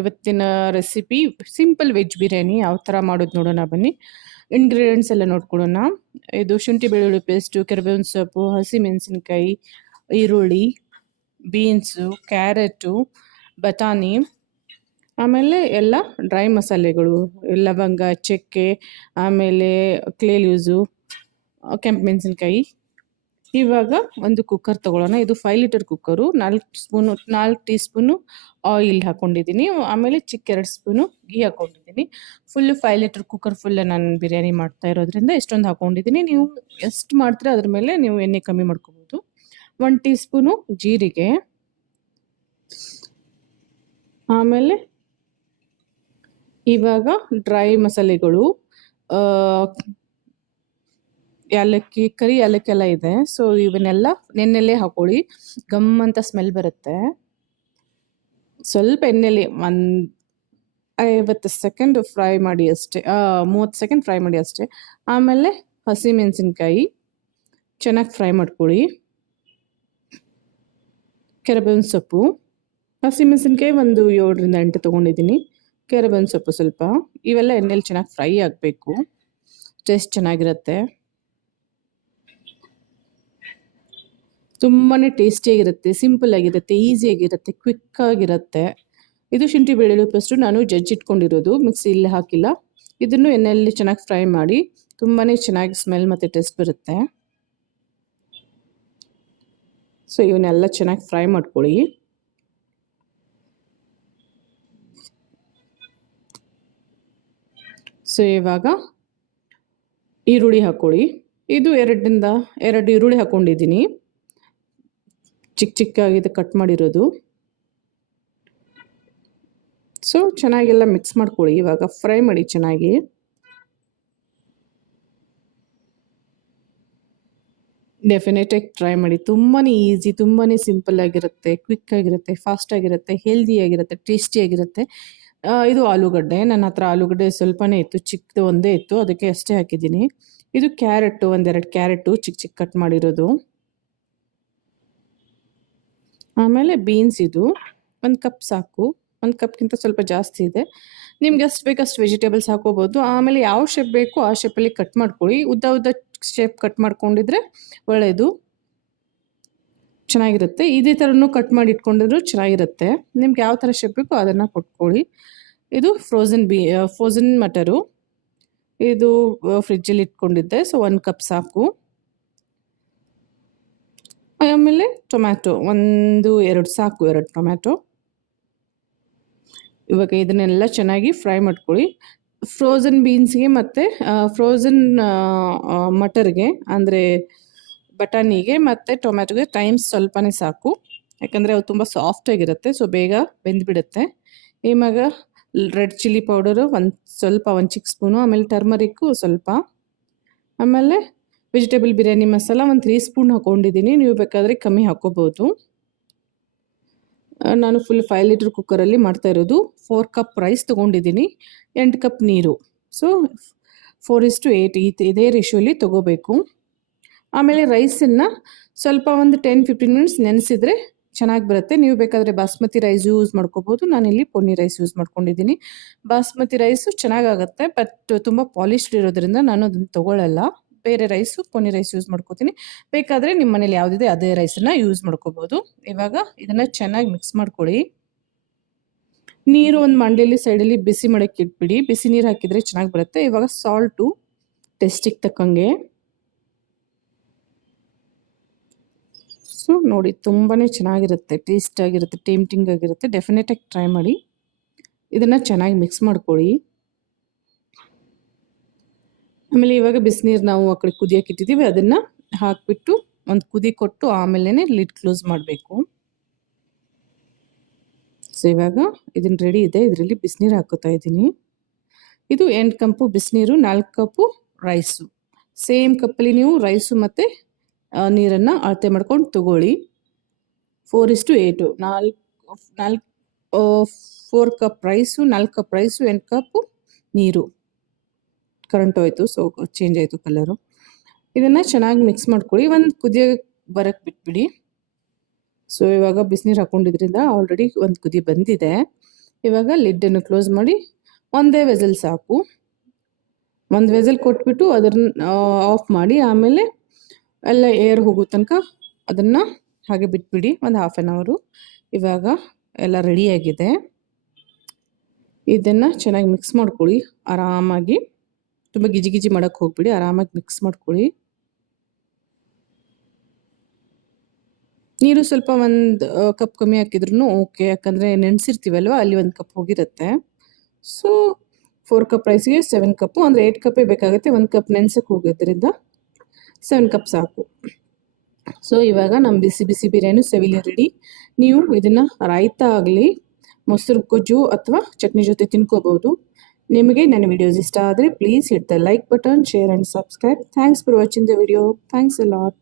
ಇವತ್ತಿನ recipe simple veg biryani ಯಾವ ಥರ ಮಾಡೋದು ನೋಡೋಣ ಬನ್ನಿ. ಇಂಗ್ರೀಡಿಯೆಂಟ್ಸ್ ಎಲ್ಲ ನೋಡ್ಕೊಳ್ಳೋಣ ಇದು ಶುಂಠಿ ಬೆಳ್ಳುಳ್ಳಿ ಪೇಸ್ಟು ಕರಿಬೇವಿನ ಸೊಪ್ಪು ಹಸಿಮೆಣಸಿನ್ಕಾಯಿ ಈರುಳ್ಳಿ ಬೀನ್ಸು ಕ್ಯಾರೆಟು ಬಟಾಣಿ, ಆಮೇಲೆ ಎಲ್ಲ ಡ್ರೈ ಮಸಾಲೆಗಳು, ಲವಂಗ, ಚಕ್ಕೆ, ಆಮೇಲೆ ಕ್ಲೇ ಲೂಸು ಕೆಂಪು ಮೆಣಸಿನ್ಕಾಯಿ ಇವಾಗ ಒಂದು ಕುಕ್ಕರ್ ತಗೊಳ್ಳೋಣ. ಇದು ಫೈವ್ ಲೀಟರ್ ಕುಕ್ಕರು ನಾಲ್ಕು ಸ್ಪೂನು ನಾಲ್ಕು ಟೀ ಸ್ಪೂನು ಆಯಿಲ್ ಹಾಕೊಂಡಿದ್ದೀನಿ. ಆಮೇಲೆ ಚಿಕ್ಕ ಎರಡು ಸ್ಪೂನು ಗೀ ಹಾಕೊಂಡಿದ್ದೀನಿ. Full five litre cooker full ನಾನು ಬಿರಿಯಾನಿ ಮಾಡ್ತಾ ಇರೋದ್ರಿಂದ ಎಷ್ಟೊಂದು ಹಾಕೊಂಡಿದ್ದೀನಿ. ನೀವು ಎಷ್ಟು ಮಾಡ್ತೀರ, ಅದ್ರ ಮೇಲೆ ನೀವು ಎಣ್ಣೆ ಕಮ್ಮಿ ಮಾಡ್ಕೋಬೋದು. ಒನ್ ಟೀ ಸ್ಪೂನು ಜೀರಿಗೆ. ಆಮೇಲೆ ಇವಾಗ ಡ್ರೈ ಮಸಾಲೆಗಳು ಏಲಕ್ಕಿ, ಕರಿ ಏಲಕ್ಕಿ ಎಲ್ಲ ಇದೆ. ಸೊ ಇವನ್ನೆಲ್ಲ ನೆನ್ನೆಲ್ಲೇ ಹಾಕೊಳ್ಳಿ. ಗಮ್ ಅಂತ ಸ್ಮೆಲ್ ಬರುತ್ತೆ. ಸ್ವಲ್ಪ ಎಣ್ಣೆಲಿ ಒಂದು ಐವತ್ತು ಸೆಕೆಂಡ್ ಫ್ರೈ ಮಾಡಿ ಅಷ್ಟೇ. ಮೂವತ್ತು ಸೆಕೆಂಡ್ ಫ್ರೈ ಮಾಡಿ ಅಷ್ಟೇ. ಆಮೇಲೆ ಹಸಿಮೆಣಸಿನ್ಕಾಯಿ ಚೆನ್ನಾಗಿ ಫ್ರೈ ಮಾಡ್ಕೊಳ್ಳಿ. ಕೆರಬೇವಿನ ಸೊಪ್ಪು. ಹಸಿಮೆಣಸಿನ್ಕಾಯಿ ಒಂದು ಏಳರಿಂದ ಎಂಟು ತೊಗೊಂಡಿದ್ದೀನಿ. ಕೆರಬೇವಿನ ಸೊಪ್ಪು ಸ್ವಲ್ಪ. ಇವೆಲ್ಲ ಎಣ್ಣೆಲಿ ಚೆನ್ನಾಗಿ ಫ್ರೈ ಆಗಬೇಕು. ಟೇಸ್ಟ್ ಚೆನ್ನಾಗಿರುತ್ತೆ. ತುಂಬಾ ಟೇಸ್ಟಿಯಾಗಿರುತ್ತೆ, ಸಿಂಪಲ್ ಆಗಿರುತ್ತೆ ಈಸಿಯಾಗಿರುತ್ತೆ ಕ್ವಿಕ್ ಆಗಿರುತ್ತೆ. ಇದು ಶುಂಠಿ ಬೆಳ್ಳುಳ್ಳಿ ಪೇಸ್ಟು ನಾನು ಜಜ್ಜಿ ಇಟ್ಕೊಂಡಿರೋದು ಮಿಕ್ಸಿಯಲ್ಲಿ ಹಾಕಿಲ್ಲ. ಇದನ್ನು ಎಣ್ಣೆಯಲ್ಲಿ ಚೆನ್ನಾಗಿ ಫ್ರೈ ಮಾಡಿ ತುಂಬಾ ಚೆನ್ನಾಗಿ ಸ್ಮೆಲ್ ಮತ್ತು ಟೇಸ್ಟ್ ಬರುತ್ತೆ. ಸೊ, ಇವನ್ನೆಲ್ಲ ಚೆನ್ನಾಗಿ ಫ್ರೈ ಮಾಡ್ಕೊಳ್ಳಿ. ಸೊ, ಇವಾಗ ಈರುಳ್ಳಿ ಹಾಕ್ಕೊಳ್ಳಿ ಇದು ಎರಡರಿಂದ ಎರಡು ಈರುಳ್ಳಿ ಹಾಕೊಂಡಿದ್ದೀನಿ. ಚಿಕ್ಕ ಚಿಕ್ಕಾಗಿದೆ ಕಟ್ ಮಾಡಿರೋದು. ಸೊ ಚೆನ್ನಾಗೆಲ್ಲ ಮಿಕ್ಸ್ ಮಾಡ್ಕೊಳ್ಳಿ. ಇವಾಗ ಫ್ರೈ ಮಾಡಿ ಚೆನ್ನಾಗಿ. ಡೆಫಿನೆಟಾಗಿ ಟ್ರೈ ಮಾಡಿ. ತುಂಬಾ ಈಸಿ ತುಂಬಾ ಸಿಂಪಲ್ ಆಗಿರುತ್ತೆ ಕ್ವಿಕ್ ಆಗಿರುತ್ತೆ ಫಾಸ್ಟ್ ಆಗಿರುತ್ತೆ ಹೆಲ್ದಿ ಆಗಿರುತ್ತೆ ಟೇಸ್ಟಿ ಆಗಿರುತ್ತೆ. ಇದು ಆಲೂಗಡ್ಡೆ. ನನ್ನ ಹತ್ರ ಆಲೂಗಡ್ಡೆ ಸ್ವಲ್ಪನೇ ಇತ್ತು, ಚಿಕ್ಕದು ಒಂದೇ ಇತ್ತು. ಅದಕ್ಕೆ ಅಷ್ಟೇ ಹಾಕಿದ್ದೀನಿ. ಇದು ಕ್ಯಾರೆಟು ಒಂದೆರಡು ಕ್ಯಾರೆಟು ಚಿಕ್ಕ ಚಿಕ್ಕ ಕಟ್ ಮಾಡಿರೋದು. ಆಮೇಲೆ ಬೀನ್ಸ್ ಇದು, ಒಂದು ಕಪ್ ಸಾಕು, ಒಂದು ಕಪ್ಗಿಂತ ಸ್ವಲ್ಪ ಜಾಸ್ತಿ ಇದೆ. ನಿಮ್ಗೆ ಎಷ್ಟು ಬೇಕು ಅಷ್ಟು ವೆಜಿಟೇಬಲ್ಸ್ ಹಾಕೋಬೋದು ಆಮೇಲೆ ಯಾವ ಶೇಪ್ ಬೇಕು ಆ ಶೇಪಲ್ಲಿ ಕಟ್ ಮಾಡ್ಕೊಳ್ಳಿ. ಉದ್ದ ಉದ್ದ ಶೇಪ್ ಕಟ್ ಮಾಡ್ಕೊಂಡಿದ್ರೆ ಒಳ್ಳೆಯದು ಚೆನ್ನಾಗಿರುತ್ತೆ. ಇದೇ ಥರನೂ ಕಟ್ ಮಾಡಿ ಇಟ್ಕೊಂಡಿದ್ರು ಚೆನ್ನಾಗಿರುತ್ತೆ. ನಿಮ್ಗೆ ಯಾವ ಥರ ಶೇಪ್ ಬೇಕೋ ಅದನ್ನು ಕೊಟ್ಕೊಳ್ಳಿ. ಇದು ಫ್ರೋಝನ್ ಬಿ ಫ್ರೋಝನ್ ಮಟರು ಇದು ಫ್ರಿಜ್ಜಲ್ಲಿ ಇಟ್ಕೊಂಡಿದ್ದೆ. ಸೊ ಒಂದು ಕಪ್ ಸಾಕು. ಆಮೇಲೆ ಟೊಮ್ಯಾಟೊ, ಒಂದು ಎರಡು ಸಾಕು ಎರಡು ಟೊಮ್ಯಾಟೊ. ಇವಾಗ ಇದನ್ನೆಲ್ಲ ಚೆನ್ನಾಗಿ ಫ್ರೈ ಮಾಡ್ಕೊಳ್ಳಿ. ಫ್ರೋಝನ್ ಬೀನ್ಸ್ಗೆ ಮತ್ತು ಫ್ರೋಝನ್ ಮಟರ್ಗೆ ಅಂದರೆ ಬಟಾಣಿಗೆ ಮತ್ತು ಟೊಮ್ಯಾಟೊಗೆ ಟೈಮ್ ಸ್ವಲ್ಪನೇ ಸಾಕು. ಯಾಕಂದರೆ ಅವು ತುಂಬ ಸಾಫ್ಟಾಗಿರುತ್ತೆ ಸೊ ಬೇಗ ಬೆಂದ್ಬಿಡುತ್ತೆ. ಇವಾಗ ರೆಡ್ ಚಿಲ್ಲಿ ಪೌಡರು ಒಂದು ಸ್ವಲ್ಪ, ಒಂದು ಚಿಕ್ಕ ಸ್ಪೂನು ಆಮೇಲೆ ಟರ್ಮರಿಕ್ಕು ಸ್ವಲ್ಪ, ಆಮೇಲೆ ವೆಜಿಟೇಬಲ್ ಬಿರಿಯಾನಿ ಮಸಾಲ ಒಂದು ತ್ರೀ ಸ್ಪೂನ್ ಹಾಕ್ಕೊಂಡಿದ್ದೀನಿ ನೀವು ಬೇಕಾದರೆ ಕಮ್ಮಿ ಹಾಕ್ಕೋಬೋದು ನಾನು ಫುಲ್ ಫೈವ್ ಲೀಟ್ರ್ ಕುಕ್ಕರಲ್ಲಿ ಮಾಡ್ತಾ ಇರೋದು. ಫೋರ್ ಕಪ್ ರೈಸ್ ತೊಗೊಂಡಿದ್ದೀನಿ. ಎಂಟು ಕಪ್ ನೀರು. So four is to eight ಈ ಇದೇ ರೇಷಿಯೋಲಿ ತೊಗೋಬೇಕು. ಆಮೇಲೆ ರೈಸನ್ನು ಸ್ವಲ್ಪ ಒಂದು ಟೆನ್ ಫಿಫ್ಟೀನ್ ಮಿನಿಟ್ಸ್ ನೆನೆಸಿದ್ರೆ ಚೆನ್ನಾಗಿ ಬರುತ್ತೆ. ನೀವು ಬೇಕಾದರೆ ಬಾಸ್ಮತಿ ರೈಸ್ ಯೂಸ್ ಮಾಡ್ಕೋಬೋದು ನಾನಿಲ್ಲಿ ಪೊನ್ನಿ ರೈಸ್ ಯೂಸ್ ಮಾಡ್ಕೊಂಡಿದ್ದೀನಿ. ಬಾಸ್ಮತಿ ರೈಸು ಚೆನ್ನಾಗಾಗತ್ತೆ ಬಟ್ ತುಂಬ ಪಾಲಿಶ್ಡ್ ಇರೋದ್ರಿಂದ ನಾನು ಅದನ್ನು ತೊಗೊಳ್ಳಲ್ಲ ಬೇರೆ ರೈಸು ಪೊನ್ನಿ ರೈಸ್ ಯೂಸ್ ಮಾಡ್ಕೋತೀನಿ. ಬೇಕಾದರೆ ನಿಮ್ಮ ಮನೇಲಿ ಯಾವುದಿದೆ ಅದೇ ರೈಸನ್ನು ಯೂಸ್ ಮಾಡ್ಕೋಬೋದು. ಇವಾಗ ಇದನ್ನು ಚೆನ್ನಾಗಿ ಮಿಕ್ಸ್ ಮಾಡ್ಕೊಳ್ಳಿ. ನೀರು ಒಂದು ಮಂಡಲಿ ಸೈಡಲ್ಲಿ ಬಿಸಿ ಮಾಡೋಕ್ಕೆ ಇಟ್ಬಿಡಿ. ಬಿಸಿ ನೀರು ಹಾಕಿದರೆ ಚೆನ್ನಾಗಿ ಬರುತ್ತೆ. ಇವಾಗ ಸಾಲ್ಟು ಟೇಸ್ಟಿಗೆ ತಕ್ಕಂಗೆ. ಸೊ ನೋಡಿ ತುಂಬಾ ಚೆನ್ನಾಗಿರುತ್ತೆ. ಟೇಸ್ಟ್ ಆಗಿರುತ್ತೆ ಟೇಮ್ಟಿಂಗ್ ಆಗಿರುತ್ತೆ. ಡೆಫಿನೆಟಾಗಿ ಟ್ರೈ ಮಾಡಿ. ಇದನ್ನು ಚೆನ್ನಾಗಿ ಮಿಕ್ಸ್ ಮಾಡ್ಕೊಳ್ಳಿ. ಆಮೇಲೆ ಇವಾಗ ಬಿಸಿನೀರು ನಾವು ಆ ಕಡೆ ಕುದಿಯಕ್ಕೆ ಇಟ್ಟಿದ್ದೀವಿ. ಅದನ್ನು ಹಾಕಿಬಿಟ್ಟು ಒಂದು ಕುದಿ ಕೊಟ್ಟು ಆಮೇಲೆ ಲಿಡ್ ಕ್ಲೋಸ್ ಮಾಡಬೇಕು. ಸೊ ಇವಾಗ ಇದನ್ನು ರೆಡಿ ಇದೆ. ಇದರಲ್ಲಿ ಬಿಸಿನೀರು ಹಾಕೋತಾ ಇದ್ದೀನಿ. ಇದು ಎಂಟು ಕಪ್ಪು ಬಿಸಿನೀರು, ನಾಲ್ಕು ಕಪ್ಪು ರೈಸು. ಸೇಮ್ ಕಪ್ಪಲ್ಲಿ ನೀವು ರೈಸು ಮತ್ತು ನೀರನ್ನು ಅಳತೆ ಮಾಡ್ಕೊಂಡು ತಗೊಳ್ಳಿ. ಫೋರ್ ಇಸ್ ಟು ಏಟು ನಾಲ್ಕು ನಾಲ್ಕು ಫೋರ್ ಕಪ್ ರೈಸು ನಾಲ್ಕು ಕಪ್ ರೈಸು ಎಂಟು ಕಪ್ಪು ನೀರು. ಕರೆಂಟ್ ಹೋಯ್ತು ಸೊ ಚೇಂಜ್ ಆಯಿತು ಕಲರು ಇದನ್ನು ಚೆನ್ನಾಗಿ ಮಿಕ್ಸ್ ಮಾಡ್ಕೊಳ್ಳಿ. ಒಂದು ಕುದಿಯ ಬರಕ್ಕೆ ಬಿಟ್ಬಿಡಿ. ಸೊ ಇವಾಗ ಬಿಸಿನೀರು ಹಾಕೊಂಡಿದ್ರಿಂದ ಆಲ್ರೆಡಿ ಒಂದು ಕುದಿ ಬಂದಿದೆ. ಇವಾಗ ಲಿಡ್ಡನ್ನು ಕ್ಲೋಸ್ ಮಾಡಿ ಒಂದೇ ವೆಸಲ್ ಸಾಕು. ಒಂದು ವೆಸಲ್ ಕೊಟ್ಬಿಟ್ಟು ಅದನ್ನ ಆಫ್ ಮಾಡಿ ಆಮೇಲೆ ಎಲ್ಲ ಏರ್ ಹೋಗೋ ತನಕ ಅದನ್ನು ಹಾಗೆ ಬಿಟ್ಬಿಡಿ. ಒಂದು ಹಾಫ್ ಆನ್ ಅವರು ಇವಾಗ ಎಲ್ಲ ರೆಡಿಯಾಗಿದೆ ಇದನ್ನು ಚೆನ್ನಾಗಿ ಮಿಕ್ಸ್ ಮಾಡ್ಕೊಳ್ಳಿ. ಆರಾಮಾಗಿ. ತುಂಬ ಗಿಜಿ ಗಿಜಿ ಮಾಡೋಕ್ಕೆ ಹೋಗ್ಬಿಡಿ, ಆರಾಮಾಗಿ ಮಿಕ್ಸ್ ಮಾಡ್ಕೊಳ್ಳಿ. ನೀರು ಸ್ವಲ್ಪ ಒಂದು ಕಪ್ ಕಮ್ಮಿ ಹಾಕಿದ್ರು ಓಕೆ ಯಾಕಂದರೆ ನೆನೆಸಿರ್ತೀವಲ್ವ, ಅಲ್ಲಿ ಒಂದು ಕಪ್ ಹೋಗಿರುತ್ತೆ. ಸೊ ಫೋರ್ ಕಪ್ ರೈಸ್ಗೆ ಸೆವೆನ್ ಕಪ್ಪು ಅಂದರೆ ಏಟ್ ಕಪ್ಪೇ ಬೇಕಾಗುತ್ತೆ, ಒಂದು ಕಪ್ ನೆನ್ಸಕ್ಕೆ ಹೋಗೋದ್ರಿಂದ ಸೆವೆನ್ ಕಪ್ ಸಾಕು. ಸೊ ಇವಾಗ ನಮ್ಮ ಬಿಸಿ ಬಿಸಿ ಬಿರಿಯಾನಿ ಸವಿಲಿ ರೆಡಿ ನೀವು ಇದನ್ನು ರಾಯ್ತ ಆಗಲಿ, ಮೊಸರು, ಗೊಜ್ಜು ಅಥವಾ ಚಟ್ನಿ ಜೊತೆ ತಿನ್ಕೋಬೋದು ನಿಮಗೆ ನನ್ನ ವಿಡಿಯೋಸ್ ಇಷ್ಟ ಆದರೆ please hit the like button share and subscribe thanks for watching the video thanks a lot